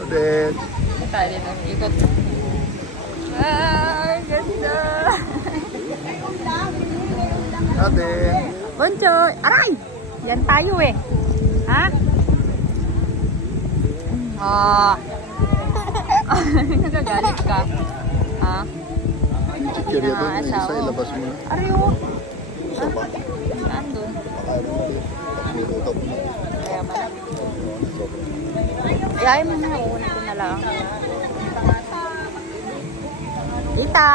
Aden. Tayo dito. Ikot. Ah, ganda. Aden. Bonjour. Aray! Yan tayo eh. Ha? Ah. Nagagalit ka. Ha? Yung chichirya doon, yung isa ilabas mo. Aray oh. Isa pa. Saan doon? Pakain mo ulit. Tapos mo. Kaya pala. Ayayin mo na. Uuna ko na lang. Tita!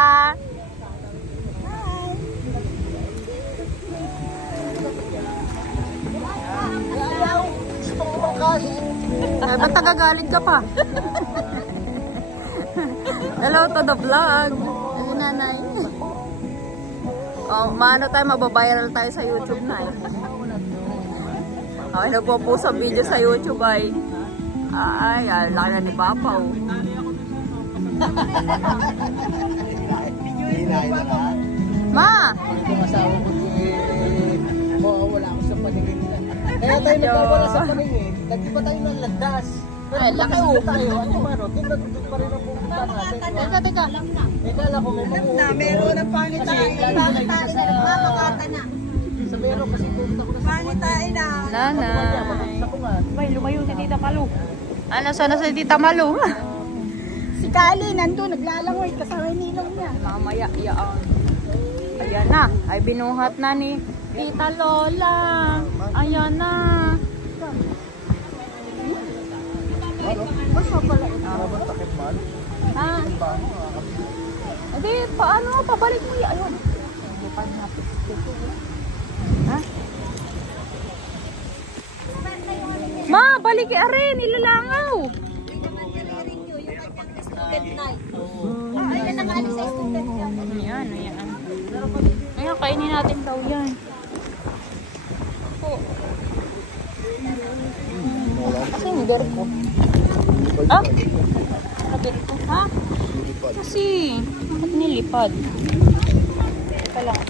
Ay, ba't nagagalit ka pa? Hello to the vlog. Ay, nanay. Oh, maano tayo, mababiral tayo sa YouTube na eh. Okay, nagpo-post ang video sa YouTube ay. Ay, laki na ni Papa oh. Ma! Itong asawa ko mawawala ako sa paningin na. Kaya tayo nagkawala sa paningin. Nag-iba tayo ng landas. Ay, laki oh. Tayo, ano mano, tinatutut pa rin ang pupunta natin. Teka. Kala ko may mamuha. Meron ng pangitain. Pangitain na nagmamakata na. Sa meron kasi pupunta ko na sa Pangitain na. Nana. sa kungan. May lumayo si Tita Malu. Ano, sana si Tita Malu? Si Kali, nandun, naglalangoy kasama yung ninong niya. Mamaya, iyaan. Ayan na. Ay, binuhat na ni Tita Lola. Ayan na. Takip man. Ha? Edi, paano? Pabalik mo yan. Ayun. Ha? Ma, balik ka rin. Ilalangaw. Ay, na nakaalis sa student niya. Ayan. Ayan, kainin natin daw yan. Oh. Kasi yung bear ko. Ah? Bear ko, ha? Kasi, bakit nilipad? Teka lang.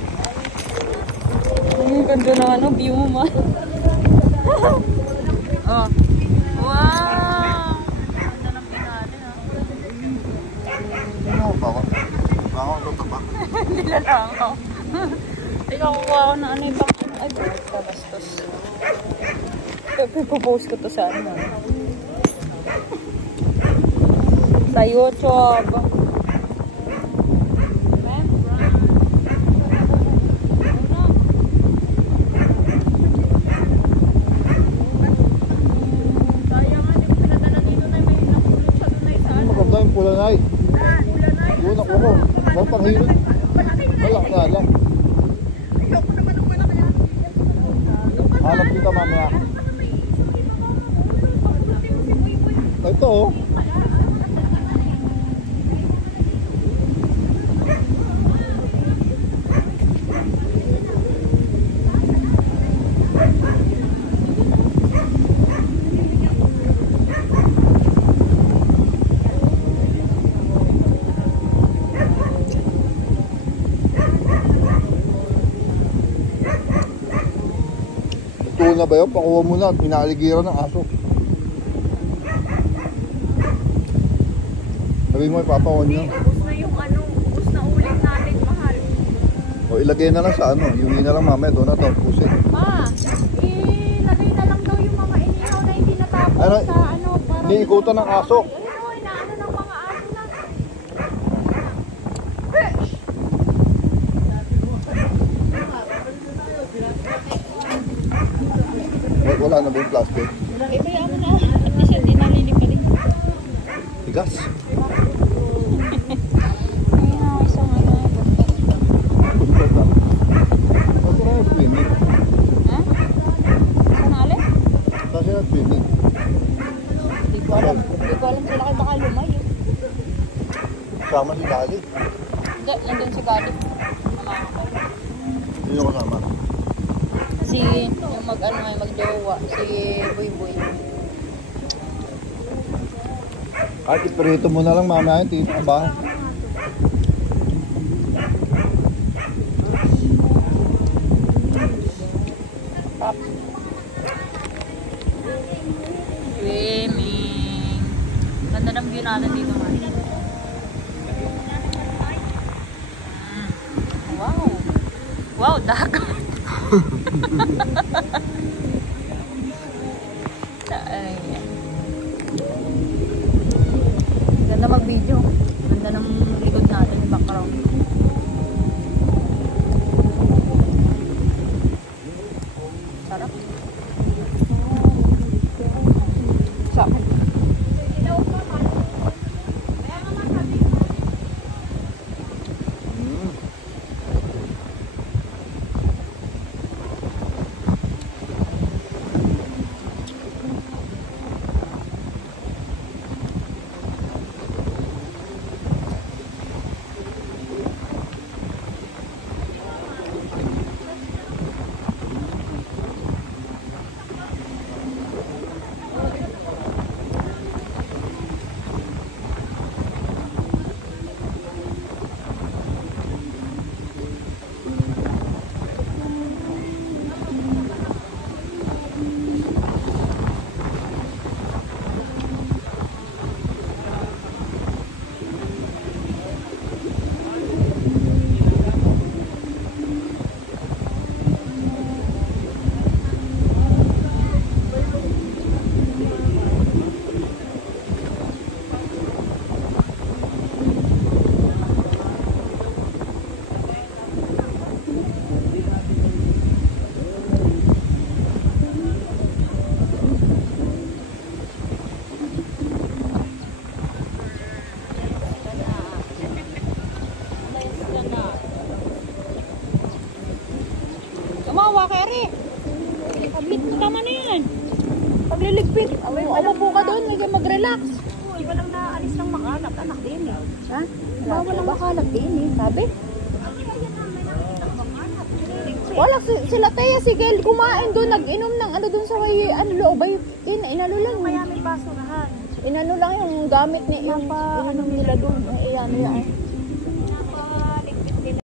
Ay, ganda na ano, view mo ma. Oh. Wow! Ganda ng pinali ha. Ano ba? Baka ito tapa. Nilalangaw. Ikaw kukuha ko na ano ibang ay, bastos. Ipopost ko to sa ano. Sa YouTube. Maganda yung pulanay. Doon ako ko. Huwag pang hirit. Malak na lang. Hanap kita mamaya. Ito oh. Ito na ba yun? Pakuha mo na at pinaligiran ng aso. Sabi mo ipapawan nyo. Ubus na yung ano, ubus na ulit natin, mahal. O ilagay na lang sa ano. Yung na lang mamaya doon na tapos pusin. Ma, ilagay na lang daw yung mga inihaw na hindi natapos Ano? sa ano. Para Hindi ikutan ng aso. Ano, inaano ng mga aso na. Wala na ba yung plastic? Ito yung ano na, at least hindi nalilipaling. Tigas. Ayun na, isang ano. Punta na. Kasi na yung swimming. Ha? Saan alin? Kasi na swimming. Hindi ko alam. Hindi ko alam sila kayo baka lumayo. Kasama si Dali. Hindi, nandun si Gali. Hindi yung kasama. Si, yung mag-ano ay magjowa, si Boy Boy. At iprito mo na lang mamaya yung tito ang bahay. Pop. Swim. Ganda ng view natin dito, man. Wow. Wow, dagat. Ayan. Ganda mag-video. Ganda ng likod natin, background. Sarap. Sarap. Tumawa, Keri. Paglit mo, tama na yan. Pagliligpit. Umupo ka doon, mag-relax. Hindi ba lang naalis ng makalat? Anak din eh. Ha? Wala lang makalat din eh, sabi. Wala, sila Teya, si Gail kumain doon, nag-inom ng ano doon sa may loob ay inano lang. Kaya may basurahan. Inano lang yung gamit ni yung ano nila doon. Ayan, yan.